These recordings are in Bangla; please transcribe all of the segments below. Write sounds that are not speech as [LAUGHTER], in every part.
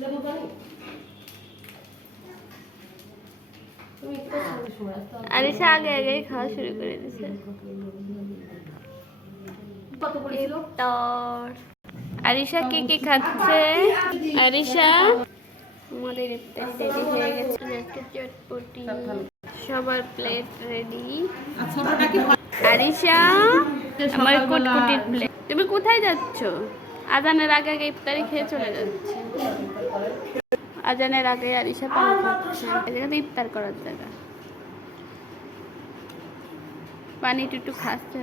লেবু পানি আরিশা আগে আগেই খাওয়া শুরু করে দিছে। কত পড়েছিল আরিশা কি কি খাচ্ছে? আরিশা আমাদের ইফতার রেডি হয়ে গেছে। একটা চটপটি সবার প্লেট রেডি আরিশা আমার কুটকুটির প্লেট তুমি কোথায় যাচ্ছ? আজানের আগে আগে ইফতারি খেয়ে চলে যাচ্ছে। আজানের আগে আরিশা পানি খাচ্ছে এই জায়গাতে ইফতার করার জায়গা। পানি টুটু খাচ্ছে।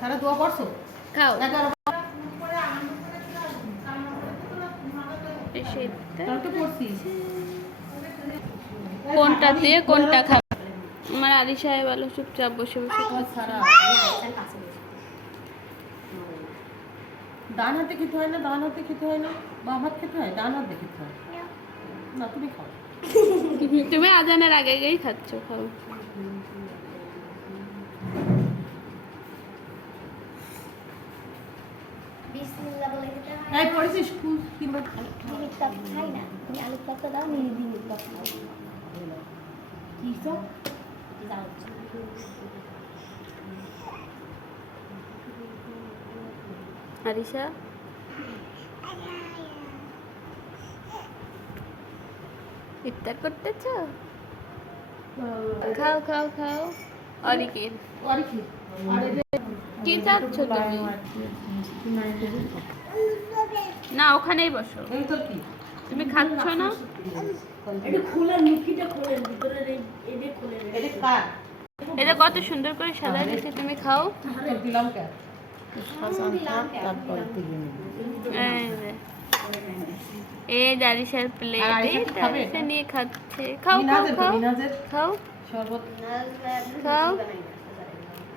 সারা দোয়া খাও। পড়ছিস কোনটা দিয়ে কোনটা খাবে? আমার আদি সাহেব ভালো চুপচাপ বসে বসে ডান হাতে খেতে হয় না ডান হাতে খেতে হয় না? বাম হাত খেতে হয় ডান হাতে খেতে হয়? না তুমি খাও। [LAUGHS] তুমি আজানের আগে আগেই খাচ্ছ খাও। বিসমিল্লাহ বলে খেতে এই পড়েছিস স্কুল কিংবা খাই। না। তুমি টকটা দাও খাই কি সব? আরিশা? ইফতার খাও খাও খাও। কি চাচ্ছ তুমি? না ওখানেই বসো। তুমি খাচ্ছ না? এটা খুলে মুখিটা খুলে ভিতরে এটা খুলে এটা কার? এটা কত সুন্দর করে সাজাই দিয়েছে তুমি খাও। তোর দিলাম কে এই যে। এই যে আরিশার প্লেট নিয়ে খাচ্ছে। খাও খাও খাও। মিনাজের খাও। শরবত। খাও।